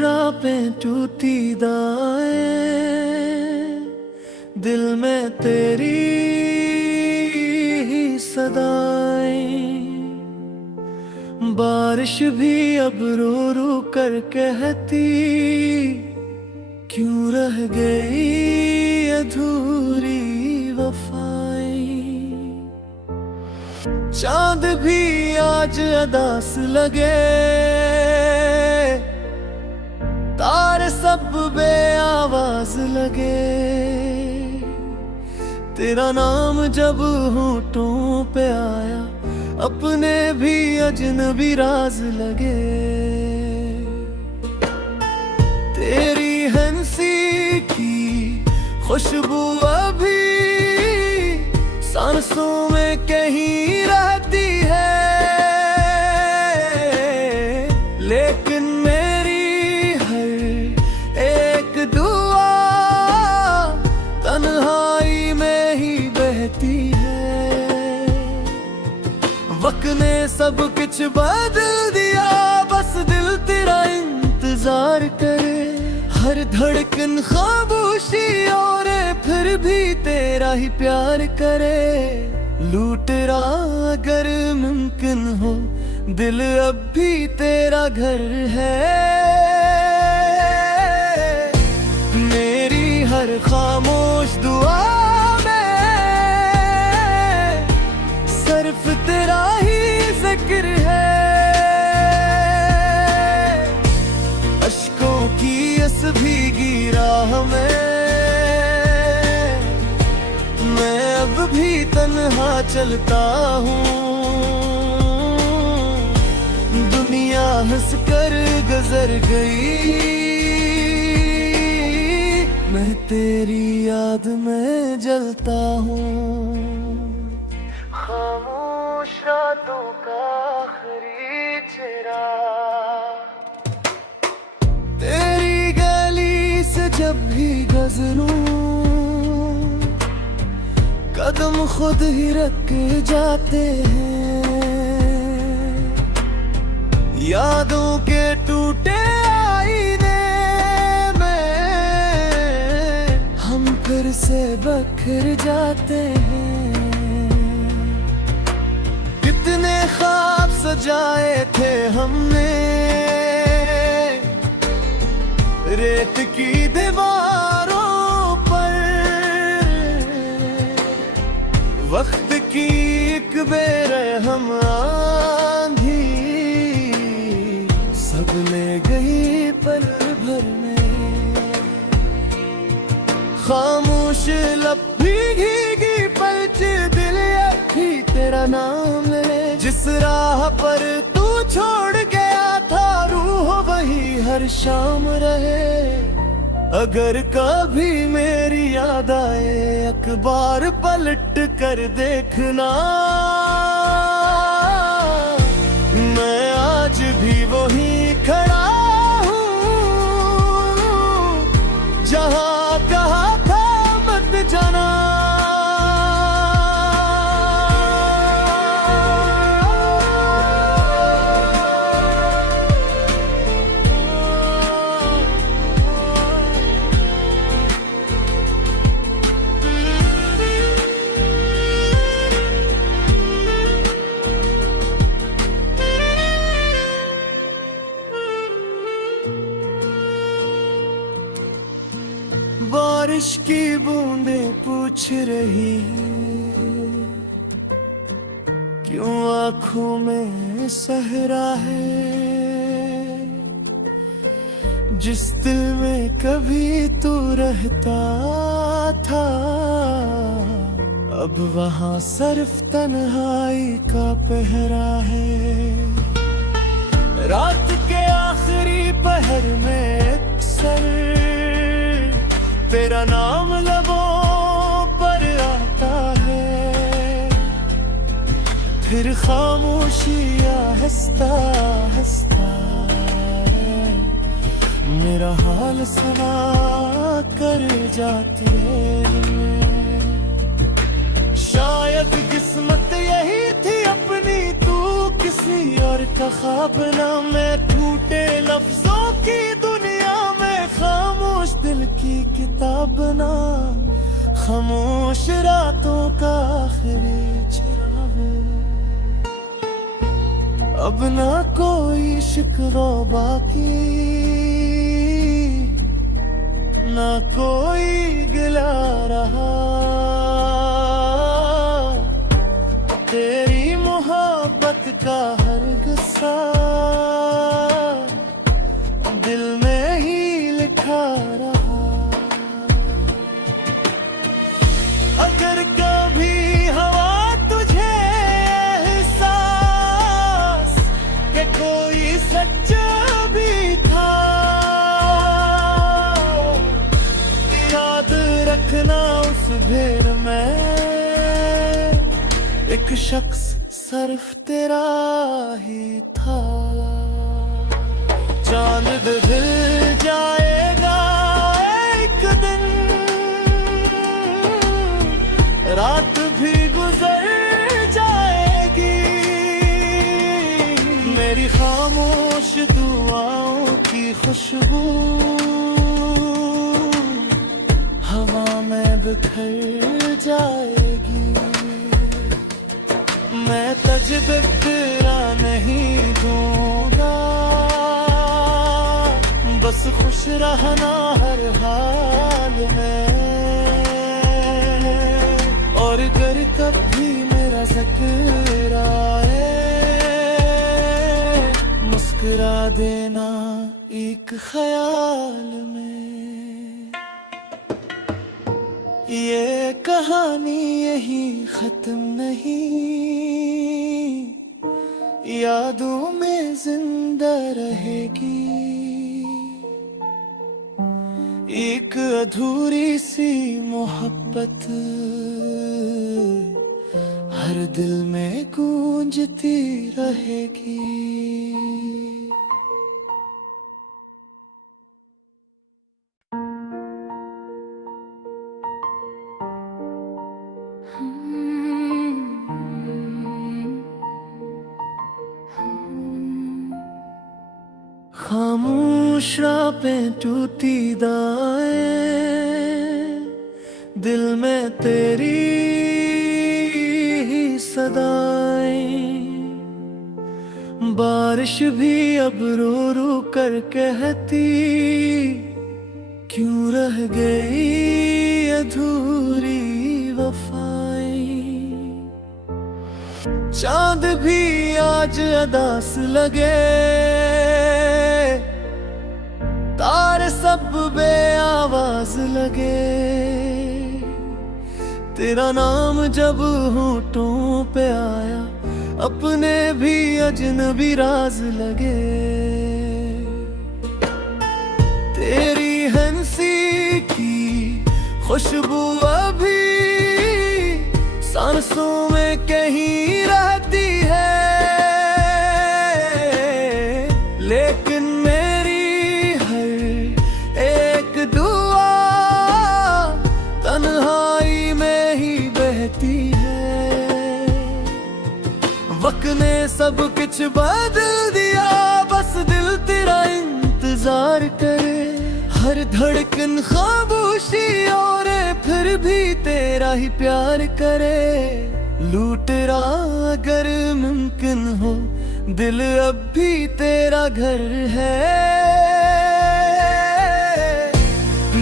श्रापें टूटी दाएं, दिल में तेरी ही सदाएं। बारिश भी अब रो रो कर कहती, क्यों रह गई अधूरी वफाएं। चांद भी आज अदास लगे, तारे सब बेआवाज लगे। तेरा नाम जब होठों पे आया, अपने भी अजनबी राज लगे। तेरी हंसी की खुशबू अभी सांसों में कहीं रहती है, लेकिन मेरी हर एक दुआ तन्हाई में ही बहती है। वक्त ने सब कुछ बदल दिया, बस दिल तेरा इंतजार करे। हर धड़कन खामोशी और फिर भी तेरा ही प्यार करे। लूट रहा अगर मुमकिन हो, दिल अब भी तेरा घर है। मेरी हर खामोश दुआ में सिर्फ तेरा ही जिक्र है। अश्कों की इस भीगी राह में मैं अब भी तन्हा चलता हूँ। दुनिया हंस कर गुजर गई, मैं तेरी याद में जलता हूँ। खामोश रातों का आखिरी चेहरा, तेरी गली से जब भी गुजरूं, कदम खुद ही रख जाते हैं। यादों के टूटे आईने में हम फिर से बखर जाते हैं। कितने ख्वाब सजाए थे हमने रेत की दीवारों पर, वक्त की एक बेरहम आंधी सब ले गई पल भर में। खामोश लब भीगी पलच दिल अखी तेरा नाम ले। जिस राह पर तू छोड़ गया था, रूह वही हर शाम रहे। अगर कभी मेरी याद आए, अखबार पलट कर देखना, मैं आज भी वही खड़ा हूँ जहाँ कहा था मत जाना। बारिश की बूंदें पूछ रही हैं, क्यों आँखों में सहरा है। जिस दिल में कभी तू रहता था, अब वहाँ सिर्फ तन्हाई का पहरा है। रात के आखिरी पहर में अक्सर तेरा नाम लबों पर आता है। फिर खामोशियाँ हंसता हंसता मेरा हाल सुना कर जाती है। शायद किस्मत यही थी अपनी, तू किसी और का ख्वाब ना, मैं टूटे लफ्जों की दुनिया की किताब ना, खामोश रातों का आखिरी चिराग। अब ना कोई शिकवा बाकी, ना कोई गिला रहा। तेरी मोहब्बत का हर गुस्सा दिल में ही लिखा रहा। अगर कभी हवा तुझे एहसास कि कोई सच्चा भी था, याद रखना उस भीड़ में एक शख्स सिर्फ तेरा ही था। चांद ढल जाएगा एक दिन, रात भी गुजर जाएगी। मेरी खामोश दुआओं की खुशबू हवा में बिखर जाएगी। मैं तुझे तेरा नहीं दूंगा, बस खुश रहना हर हाल में। और अगर कभी मेरा ज़िक्र आए, मुस्कुरा देना एक ख्याल में। ये कहानी यही खत्म नहीं, यादों में जिंदा रहेगी। एक अधूरी सी मोहब्बत हर दिल में गूंजती रहेगी। खामोश रातें टूटी दाएं, दिल में तेरी ही सदाएं। बारिश भी अब रो रो कर कहती, क्यों रह गई अधूरी वफाएं। चांद भी आज अदास लगे, तारे सब बेआवाज लगे। तेरा नाम जब होठों पे आया, अपने भी अजनबी राज लगे। तेरी हंसी की खुशबू अभी सांसों में कहीं रहती है, लेकिन वक्त ने सब कुछ बदल दिया, बस दिल तेरा इंतजार करे। हर धड़कन खामोशी और फिर भी तेरा ही प्यार करे। लूट रहा अगर मुमकिन हो, दिल अब भी तेरा घर है।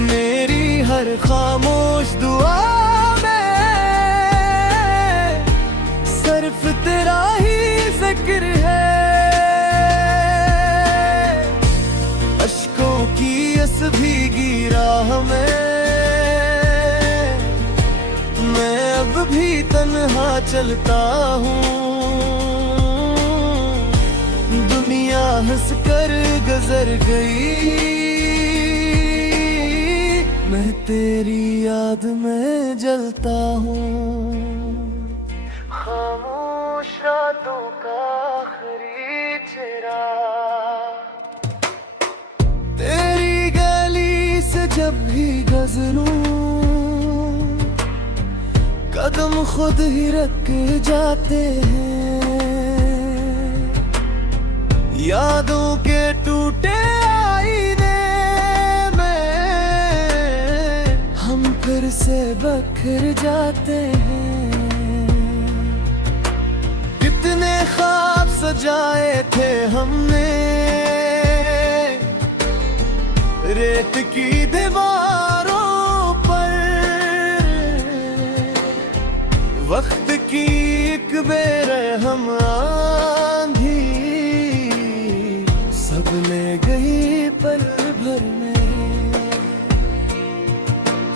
मेरी हर खामोश दुआ सिर्फ तेरा ही जिक्र है। अश्कों की इस भीगी राह में मैं अब भी तन्हा चलता हूँ। दुनिया हंस कर गुजर गई, मैं तेरी याद में जलता हूँ। खामोश रातों का आखिरी चिराग, तेरी गली से जब भी गुजरूं, कदम खुद ही रख जाते हैं। यादों के टूटे आईने में से बखर जाते हैं। कितने ख्वाब सजाए थे हमने रेत की दीवारों पर, वक्त की एक बेरहम आंधी सब ले गई पल भर में।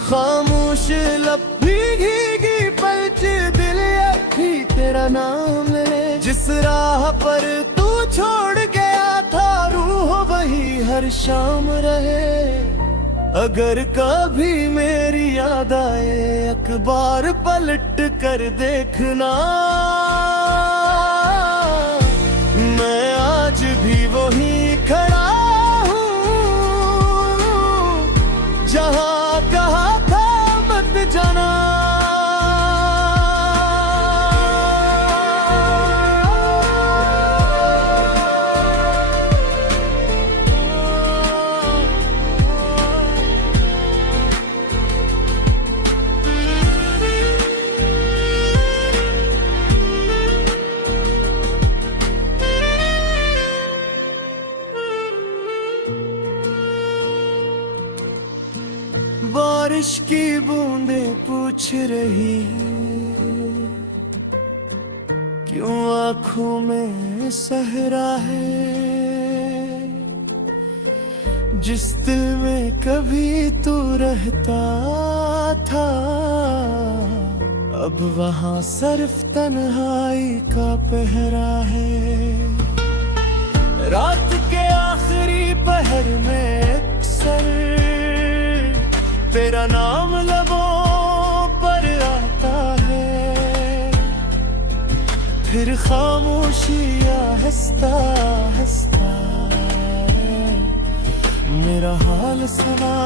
खामोश लब भीगी पलच दिल अखी तेरा नाम ले। जिस राह पर तू छोड़ गया था रूह वही हर शाम रहे। अगर कभी मेरी याद आए अखबार पलट कर देखना, मैं आज भी वही खड़ा हूँ जहाँ कहा था मत जाना। बारिश की बूंदें पूछ रही हैं, क्यों आँखों में सहरा है। जिस दिल में कभी तू रहता था, अब वहाँ सिर्फ तन्हाई का पहरा है। रात के आखिरी पहर में अक्सर तेरा नाम लबों पर आता है। फिर खामोशियाँ हंसता हंसता मेरा हाल सुना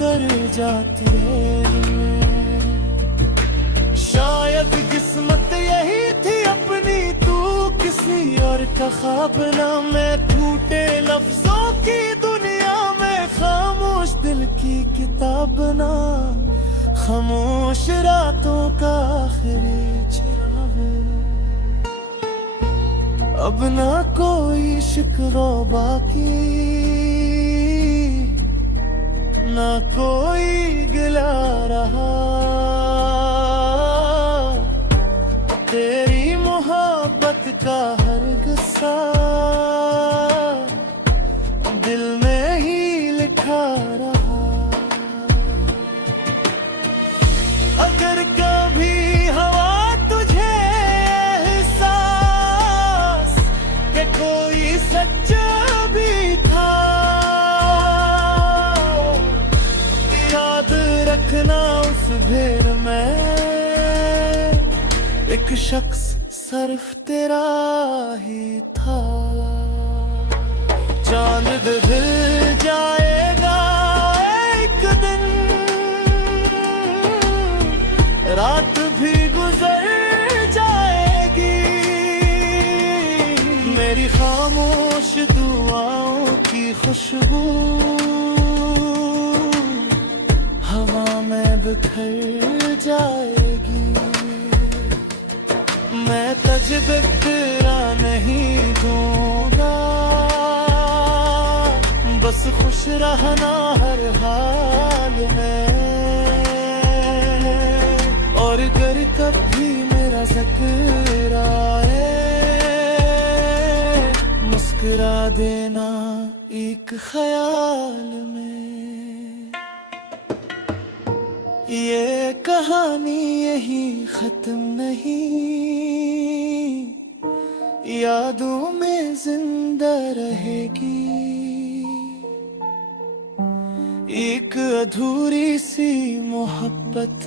कर जाती है। शायद किस्मत यही थी अपनी, तू किसी और का ख्वाब ना। मैं टूटे लफ्जों की दुनिया में खामोश दिल की किताब ना। खामोश रातों का आखिरी चिराग, अब ना कोई शिकवा बाकी, ना कोई गिला रहा। तेरी मोहब्बत का हर गुस्सा दिल में ही लिखा रहा। अगर कभी हवा तुझे एहसास कि कोई सच्चा भी था, याद रखना उस भीड़ में एक शख्स सिर्फ तेरा ही था। चांद ढल जाएगा एक दिन, रात भी गुजर जाएगी। मेरी खामोश दुआओं की खुशबू हवा में बिखर जाएगी। मैं तुझे तेरा नहीं दूंगा, बस खुश रहना हर हाल में। और अगर कभी मेरा ज़िक्र आए, मुस्कुरा देना एक ख्याल में। ये कहानी यही खत्म नहीं, यादों में जिंदा रहेगी। एक अधूरी सी मोहब्बत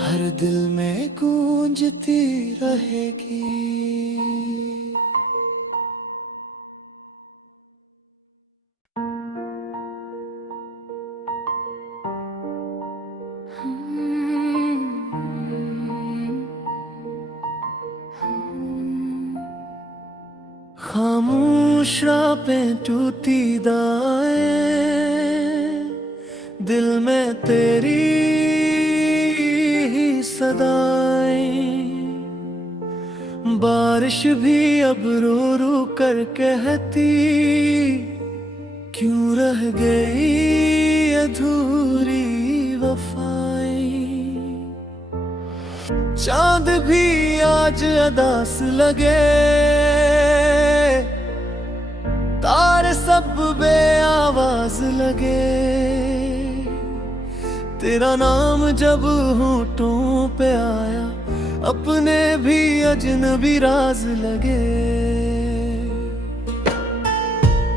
हर दिल में गूंजती रहेगी। खामोश रातें टूटी दाएं, दिल हैं तेरी सदाएं। बारिश भी अब रो रो कर कहती, क्यों रह गई अधूरी वफाएं। चांद भी आज अदास लगे, तारे सब बेआवाज लगे। तेरा नाम जब होठों पे आया, अपने भी अजनबी राज लगे।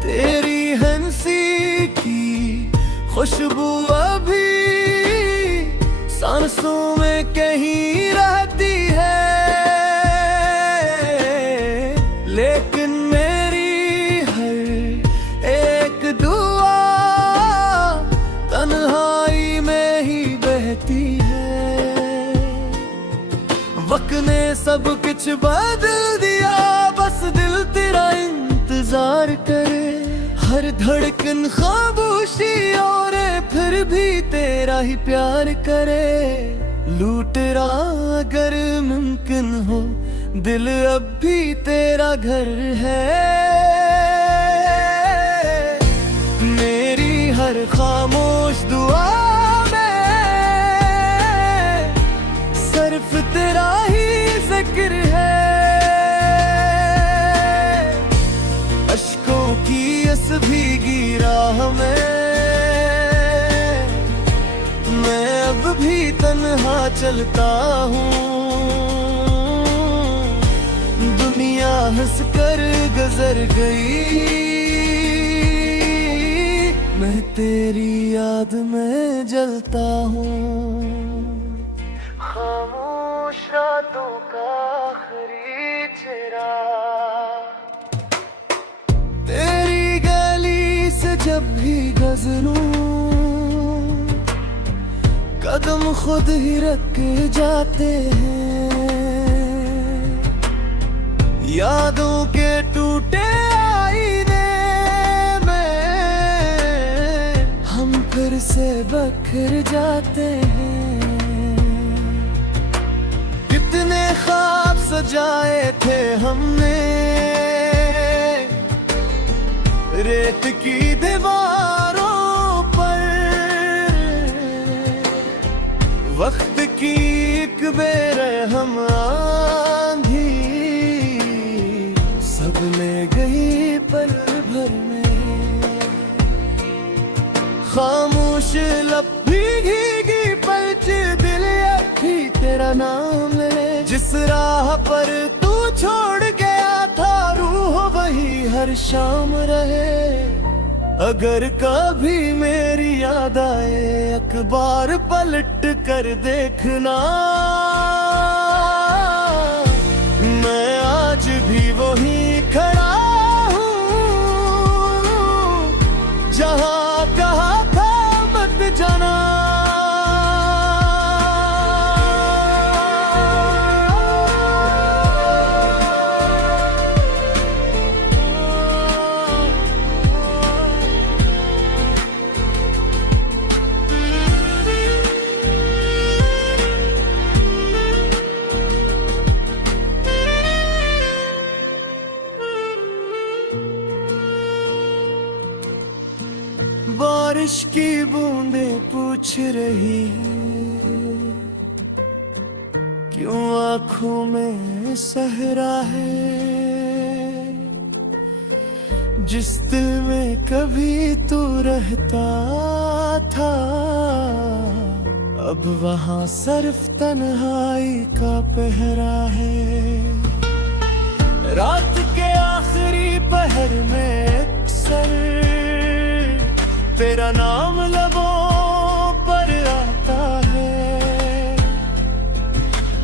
तेरी हंसी की खुशबू अभी सांसों में कहीं रहती है, लेकिन मेरी हर एक दुआ तन्हाई में ही बहती है। वक्त ने सब कुछ बदल दिया, बस दिल तेरा इंतजार करे। हर धड़कन खामोशी और फिर भी तेरा ही प्यार करे। लूट रहा अगर मुमकिन हो, दिल अब भी तेरा घर है। मेरी हर खामोश दुआ में सिर्फ तेरा ही जिक्र है। अश्कों की इस भीगी राह में मैं अब भी तन्हा चलता हूँ। दुनिया हंस कर गुजर गई, मैं तेरी याद में जलता हूँ। खामोश रातों का आखिरी चेहरा, तेरी गली से जब भी गुजरूं, कदम खुद ही रख जाते हैं। यादों के टूटे आईने में हम फिर से बखर जाते हैं। कितने ख्वाब सजाए थे हमने रेत की दीवारों पर, वक्त की एक बेरहम आंधी सब ले गई पल भर में। खामोश लब भीगी पलच दिल अखी तेरा नाम ले। जिस राह पर तू छोड़ गया था, रूह वही हर शाम रहे। अगर कभी मेरी याद आए, अखबार पलट कर देखना, मैं आज भी वही खड़ा हूँ जहाँ कहा था मत जाना। बारिश की बूंदें पूछ रही है, क्यों आँखों में सहरा है। जिस दिल में कभी तू रहता था, अब वहाँ सिर्फ तन्हाई का पहरा है। रात के आखिरी पहर में अक्सर तेरा नाम लबों पर आता है।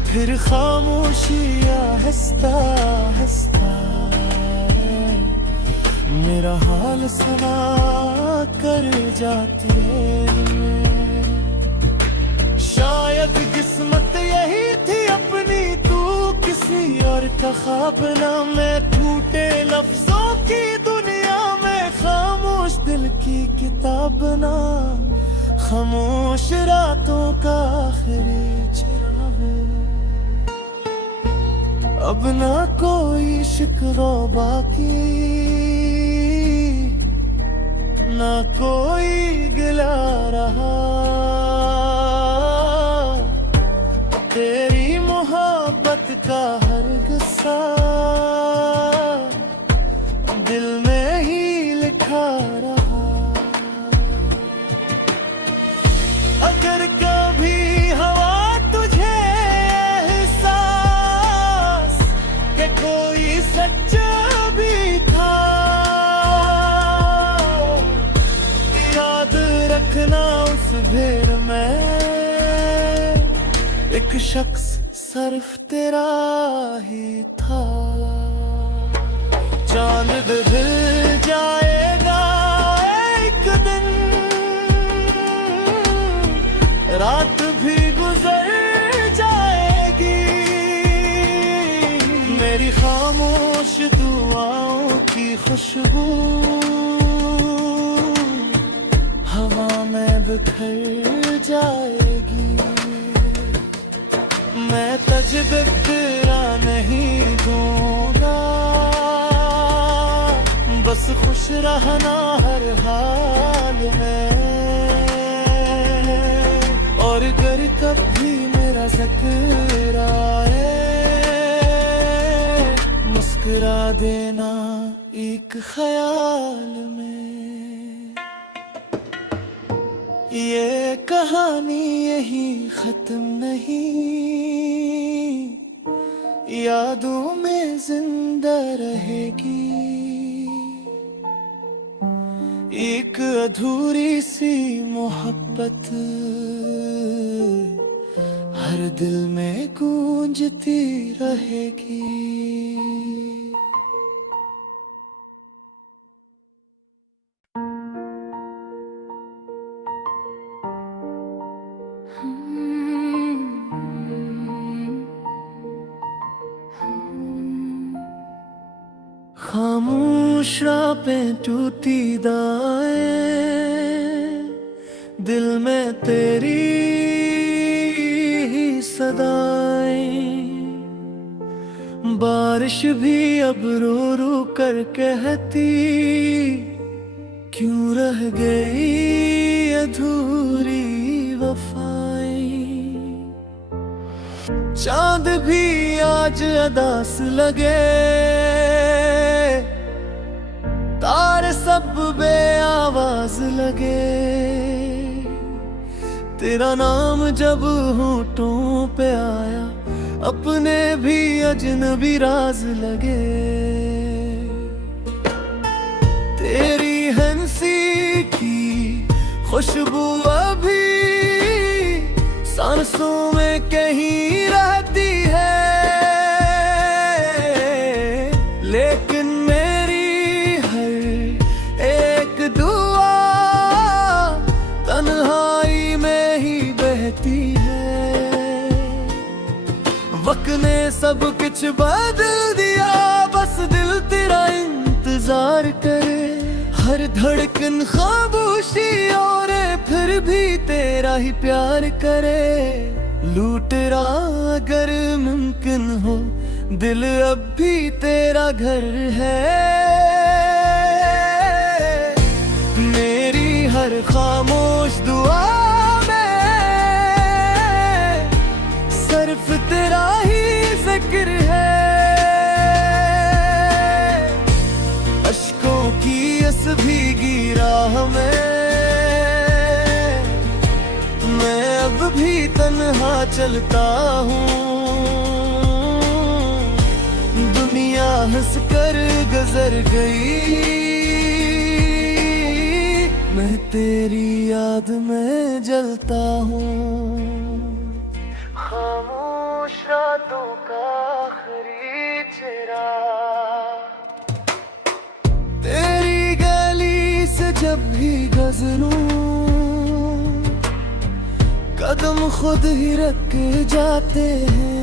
फिर खामोशियाँ हंसता हंसता मेरा हाल सुना कर जाती है। शायद किस्मत यही थी अपनी, तू किसी और का ख्वाब ना। मैं टूटे लफ्जों की दुनिया में खामोश दिल की किताब ना। खामोश रातों का आखिरी चिराग, अब ना कोई शिकवा बाकी, ना कोई गिला रहा। तेरी मोहब्बत का हर गुस्सा दिल में ही लिखा रहा। अगर कभी हवा तुझे एहसास कि कोई सच्चा भी था, याद रखना उस भीड़ में एक शख्स सिर्फ तेरा ही था। चांद ढल जाएगा एक दिन, रात भी गुजर जाएगी, मेरी खामोश दुआओं की खुशबू हवा में बिखर जाएगी। मैं तुझे तेरा नहीं दूंगा, बस खुश रहना हर हाल में। और अगर कभी मेरा ज़िक्र आए, मुस्कुरा देना एक ख्याल में। ये कहानी यही खत्म नहीं, यादों में जिंदा रहेगी। एक अधूरी सी मोहब्बत हर दिल में गूंजती रहेगी। खामोश रातें टूटी दाएं, दिल में तेरी ही सदाएं। बारिश भी अब रो रो कर कहती, क्यों रह गई अधूरी वफाएं। चांद भी आज अदास लगे, तारे सब बेआवाज लगे। तेरा नाम जब होठों पे आया, अपने भी अजनबी राज लगे। तेरी हंसी की खुशबू अभी सांसों में कहीं रहती है, लेकिन वक्त ने सब कुछ बदल दिया, बस दिल तेरा इंतजार करे। हर धड़कन खामोशी और फिर भी तेरा ही प्यार करे। लूट रहा अगर मुमकिन हो, दिल अब भी तेरा घर है। मेरी हर खामोश दुआ सिर्फ तेरा ही जिक्र है। अश्कों की इस भीगी राह में मैं अब भी तन्हा चलता हूँ। दुनिया हंस कर गुजर गई, मैं तेरी याद में जलता हूँ। खामोश रातों का आखिरी चिराग, तेरी गली से जब भी गुजरूं, कदम खुद ही रख जाते हैं।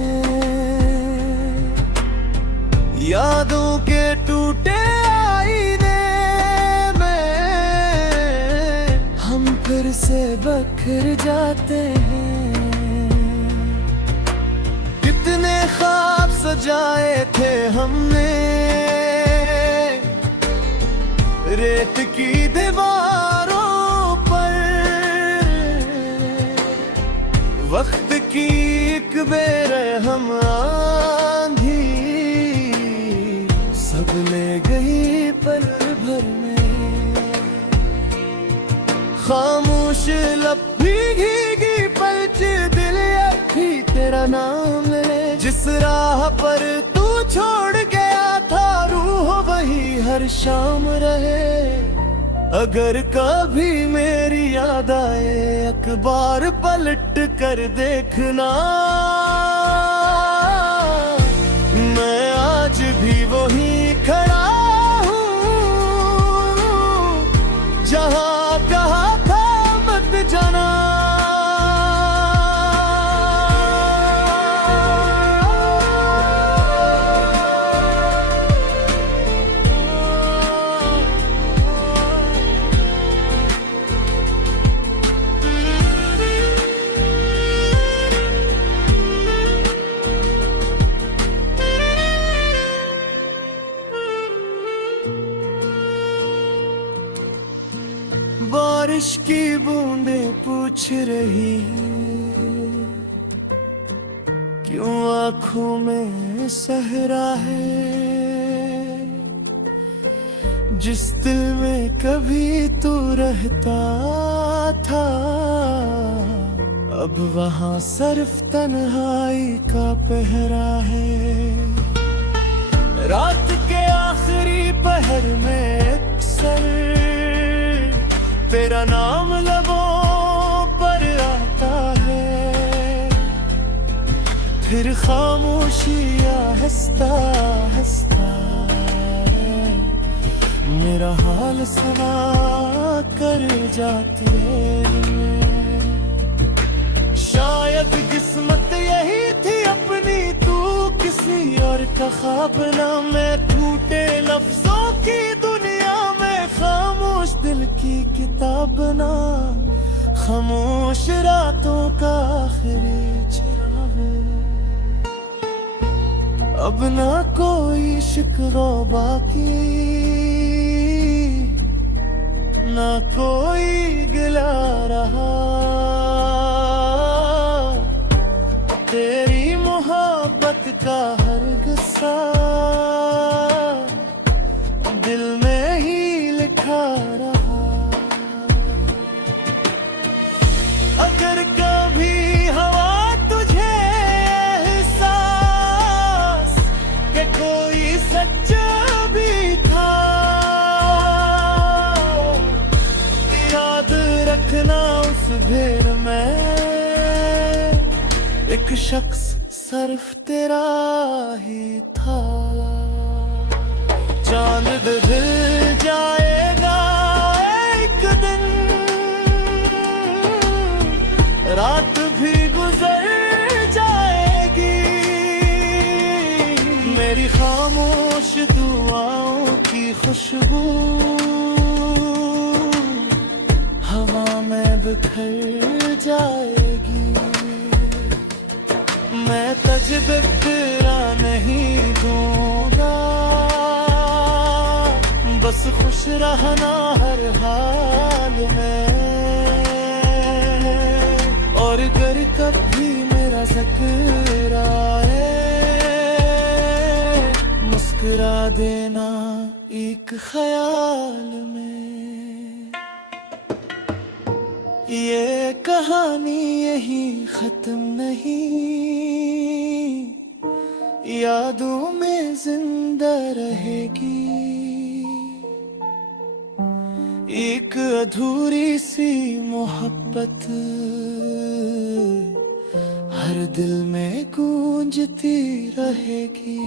यादों के टूटे आईने में हम फिर से बखर जाते हैं। कितने ख्वाब सजाए थे हमने रेत की दीवारों पर, वक्त की एक बेरहम आंधी सब ले गई पल भर में। खामोश लब भीगी पलच दिल अखी तेरा नाम ले। जिस राह पर तू छोड़ गया था रूह वही हर शाम रहे। अगर कभी मेरी याद आए अखबार पलट कर देखना, मैं आज भी वही खड़ा हूँ जहाँ कहा था मत जाना। बारिश की बूंदें पूछ रही हैं क्यों आँखों में सहरा है। जिस दिल में कभी तू रहता था अब वहाँ सिर्फ तन्हाई का पहरा है। रात के आखिरी पहर में अक्सर तेरा नाम लबों पर आता है। फिर खामोशियाँ हंसता हंसता मेरा हाल सुना कर जाती है। शायद किस्मत यही थी अपनी तू किसी और का ख्वाब ना। मैं टूटे लफ्जों की दुनिया में खामोश दिल की किताब ना। खामोश रातों का आखिरी चिराग। अब ना कोई शिकवा बाकी ना कोई गिला रहा। तेरी मोहब्बत का हर गुस्सा दिल में ही लिखा रहा। अगर कभी हवा तुझे एहसास कि कोई सच्चा भी था, याद रखना उस भीड़ में एक शख्स सिर्फ तेरा ही था। चांद ढल जाएगा एक दिन, रात भी गुजर जाएगी। मेरी खामोश दुआओं की खुशबू हवा में बिखर जाएगी। मैं तुझे तेरा नहीं दूंगा, बस खुश रहना हर हाल में। और अगर कभी मेरा ज़िक्र आए मुस्कुरा देना एक ख्याल में। ये कहानी यही खत्म नहीं, यादों में जिंदा रहेगी। एक अधूरी सी मोहब्बत हर दिल में गूंजती रहेगी।